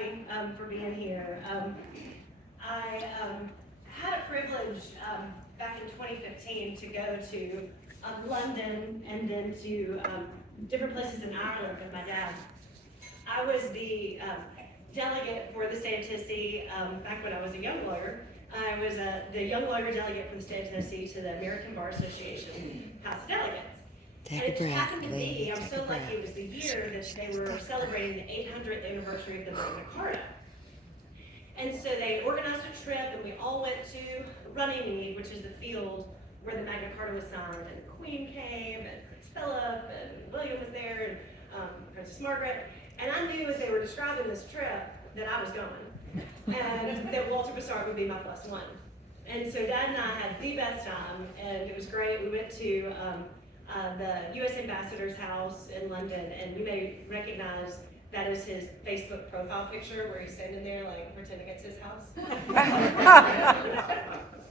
everybody for being here. I had a privilege back in 2015 to go to London and then to different places in Ireland with my dad. I was the delegate for the state of Tennessee back when I was a young lawyer. I was the young lawyer delegate for the state of Tennessee to the American Bar Association House of Delegates. And it just happened to be, I'm so lucky, it was the year that they were celebrating the 800th anniversary of the Magna Carta. And so they organized a trip and we all went to Runnymede, which is the field where the Magna Carta was signed, and the Queen came, and Prince Philip, and William was there, and Princess Margaret. And I knew as they were describing this trip that I was going, and that Walter Bassart would be my plus one. And so Dad and I had the best time, and it was great. We went to the U.S. Ambassador's house in London, and you may recognize that is his Facebook profile picture where he's standing there like pretending it's his house.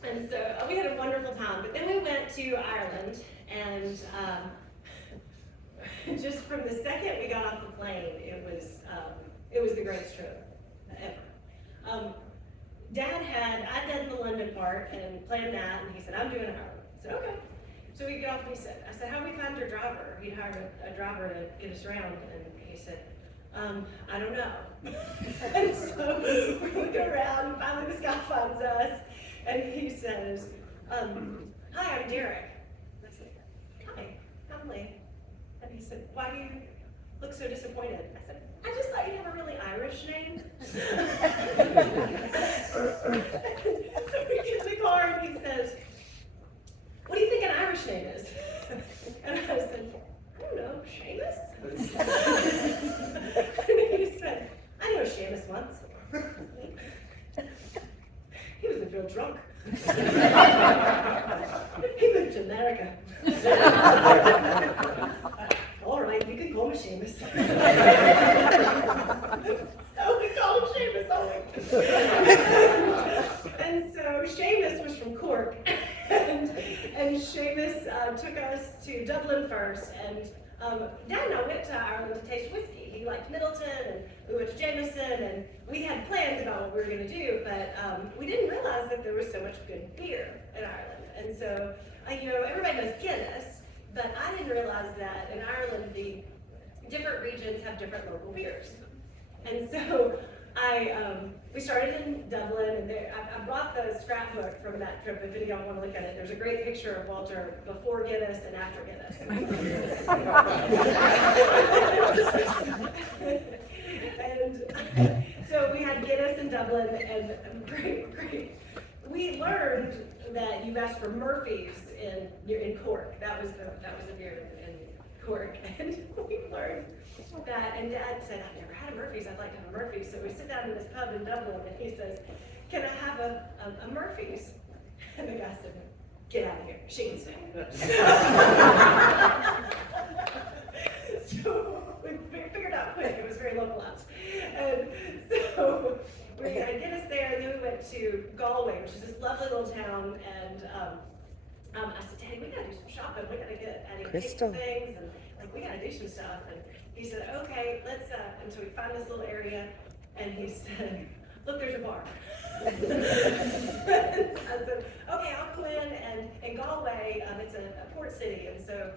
And so we had a wonderful time. But then we went to Ireland, and just from the second we got off the plane, it was the greatest trip ever. I'd done the London part and planned that, and he said, I'm doing Ireland. I said, okay. So we get off and I said, how do we find your driver? He'd hired a driver to get us around, and he said, I don't know. And so we look around, and finally this guy finds us, and he says, hi, I'm Derek. And I said, hi, I'm Lee. And he said, why do you look so disappointed? I said, I just thought you'd have a really Irish name. So we get in the car, and he says, what do you think an Irish name is? And I said, I don't know, Seamus? And he said, I knew a Seamus once. He was a real drunk. He moved to America. All right, you can call me Seamus. So we called him Seamus always. And so Seamus was from Cork. And Seamus took us to Dublin first, and Dad and I went to Ireland to taste whiskey. He liked Middleton, and we went to Jameson, and we had plans about what we were going to do, but we didn't realize that there was so much good beer in Ireland. And so, everybody knows Guinness, but I didn't realize that in Ireland, the different regions have different local beers. And so we started in Dublin, and I brought the scrapbook from that trip. If any of y'all want to look at it, there's a great picture of Walter before Guinness and after Guinness. And so we had Guinness in Dublin, and great. We learned that you asked for Murphy's in Cork. That was the beer in Cork, and we learned that, and Dad said, I've never had a Murphy's, I'd like to have a Murphy's. So we sit down in this pub in Dublin, and he says, can I have a Murphy's? And the guy said, get out of here, she can stay. So we figured out quick, it was very localized. And so we had Guinness there, and then we went to Galway, which is this lovely little town, and I said, Daddy, we gotta do some shopping, we gotta get some things, and we gotta do some stuff. And he said, okay, let's, and so we found this little area, and he said, look, there's a bar. I said, okay, I'll go in, and in Galway, it's a port city, and so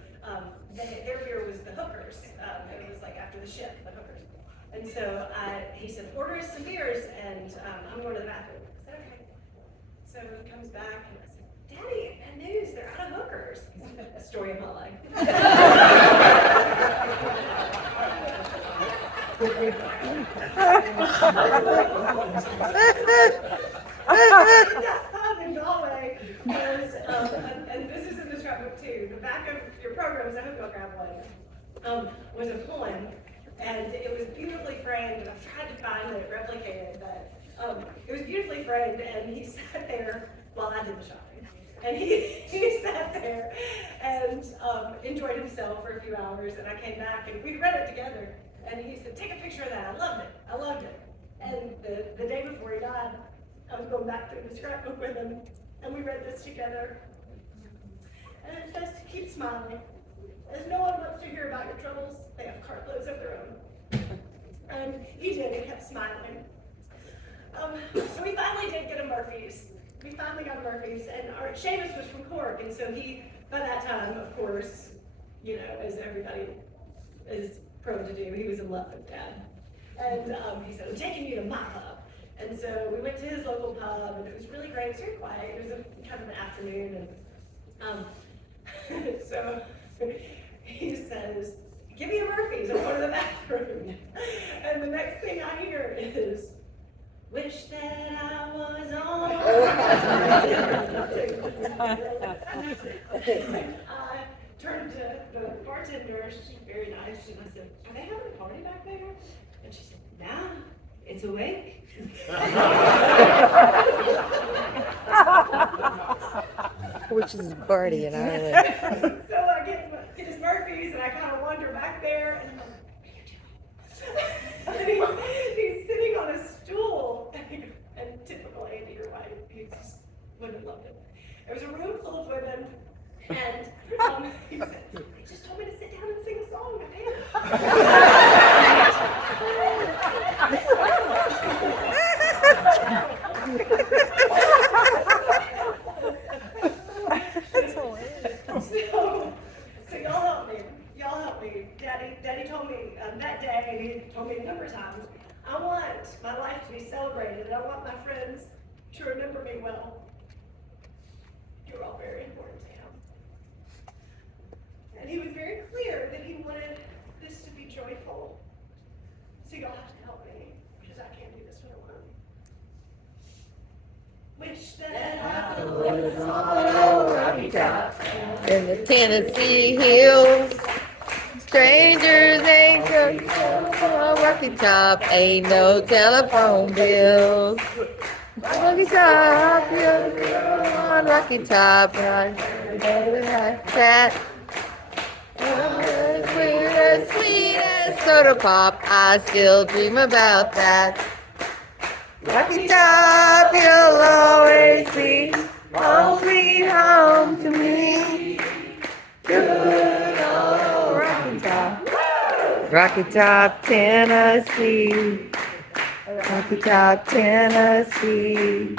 their beer was the hookers. It was like after the ship, the hookers. And so he said, order us some beers, and I'm going to the bathroom. I said, okay. So he comes back, and I said, Daddy, bad news, they're out of hookers. A story of my life. In Galway was, and this is in the scrapbook too, the back of your programs, I hope you'll grab one, was a poem, and it was beautifully framed, and I've tried to find it, replicated, but it was beautifully framed, and he sat there while I did the shopping. And he sat there and enjoyed himself for a few hours, and I came back, and we read it together, and he said, take a picture of that, I loved it. And the day before he died, I was going back through the scrapbook with him, and we read this together. And it says to keep smiling, as no one wants to hear about your troubles, they have cartloads of their own. And he did, he kept smiling. So we finally did get a Murphy's. We finally got a Murphy's, and our Seamus was from Cork, and so he, by that time, of course, you know, as everybody is prone to do, he was in love with Dad. And he said, I'm taking you to my pub. And so we went to his local pub, and it was really great. It was very quiet. It was a kind of an afternoon, and so he says, give me a Murphy's, I'm going to the bathroom. And the next thing I hear is, wish that I was on. I turned to the bartender, she's very nice, and I said, are they having a party back there? And she said, nah, it's awake. Which is a party in Ireland. So I get his Murphy's, and I kind of wander back there, and I'm like, he's sitting on a stool, and typical Andy, you're right, he just wouldn't have loved it. There was a room full of women, and he said, they just told me to sit down and sing a song. So y'all help me. Daddy told me that day, and he told me a number of times, I want my life to be celebrated, and I want my friends to remember me well. You're all very important to him. And he was very clear that he wanted this to be joyful. So you'll have to help me, because I can't do this one alone. Wish that I was on a rocky top In the Tennessee hills, strangers ain't coming on Rocky Top, ain't no telephone bills. Rocky Top, yeah, on Rocky Top, right, that. Sweet as soda pop, I still dream about that. Rocky Top, you'll always be home sweet home to me. Good old Rocky Top. Rocky Top, Tennessee. Rocky Top, Tennessee.